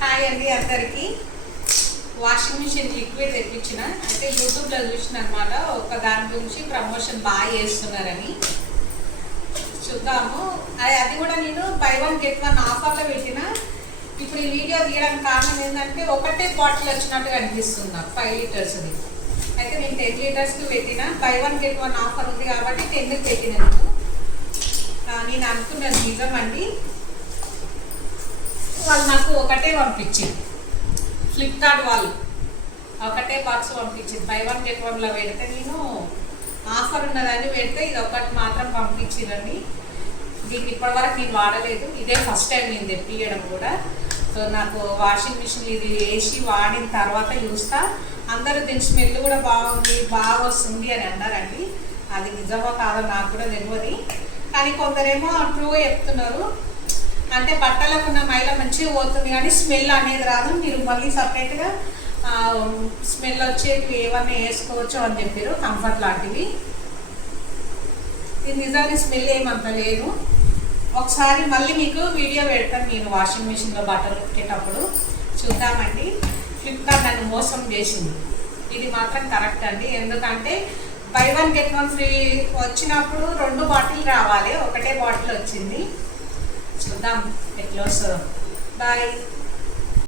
Hi అండి అందరికీ. Washing machine liquid తెప్పించిన అయితే యూట్యూబ్లో చూసిన అనమాట. ఒక దాని గురించి ప్రమోషన్ బాగా చేస్తున్నారని చూద్దాము. అది కూడా నేను బై వన్ గెట్ వన్ ఆఫర్లో పెట్టిన. ఇప్పుడు ఈ వీడియో తీయడానికి కారణం ఏంటంటే ఒకటే బాటిల్ వచ్చినట్టుగా అనిపిస్తుంది నాకు, 5 లీటర్స్ది. అయితే నేను 10 లీటర్స్కి పెట్టిన. By one get one offer ఉంది కాబట్టి 10కి పెట్టినాను. నేను అనుకున్నది నిజం అండి. వాళ్ళు నాకు ఒకటే పంపించింది, ఫ్లిప్కార్ట్ వాళ్ళు ఒకటే బాక్స్ పంపించింది. బై వన్ గెట్ వన్లో పెడితే నేను ఆఫర్ ఉన్నదని పెడితే ఇది ఒకటి మాత్రం పంపించిందండి. దీన్ని ఇప్పటివరకు నేను వాడలేదు, ఇదే ఫస్ట్ టైం నేను తెప్పియడం కూడా. సో నాకు వాషింగ్ మిషన్ ఇది వేసి వాడిన తర్వాత చూస్తా, అందరూ దీని స్మెల్ కూడా బాగుంది, బాగా వస్తుంది అని అన్నారండి. అది నిజమో కాదో నాకు కూడా తెలియదు, కానీ కొందరేమో ట్రూ చెప్తున్నారు. అంటే బట్టలకు ఉన్న మైల మంచిగా పోతుంది కానీ స్మెల్ అనేది రాదు, మీరు మళ్ళీ సపరేట్గా స్మెల్ వచ్చేవి ఏమన్నా వేసుకోవచ్చు అని చెప్పారు, కంఫర్ట్ లాంటివి. ఇది నిజాన్ని స్మెల్ ఏమంత లేదు. ఒకసారి మళ్ళీ మీకు వీడియో పెడతాను నేను వాషింగ్ మిషన్లో బట్టలు ఉతికేటప్పుడు, చూద్దామండి. ఫ్లిప్కార్ట్ నన్ను మోసం చేసింది, ఇది మాత్రం కరెక్ట్ అండి. ఎందుకంటే by one get one free వచ్చినప్పుడు 2 బాటిల్ రావాలి, ఒకటే బాటిల్ వచ్చింది. చూద్దాం ఎట్లా వస్తుందో. బాయ్.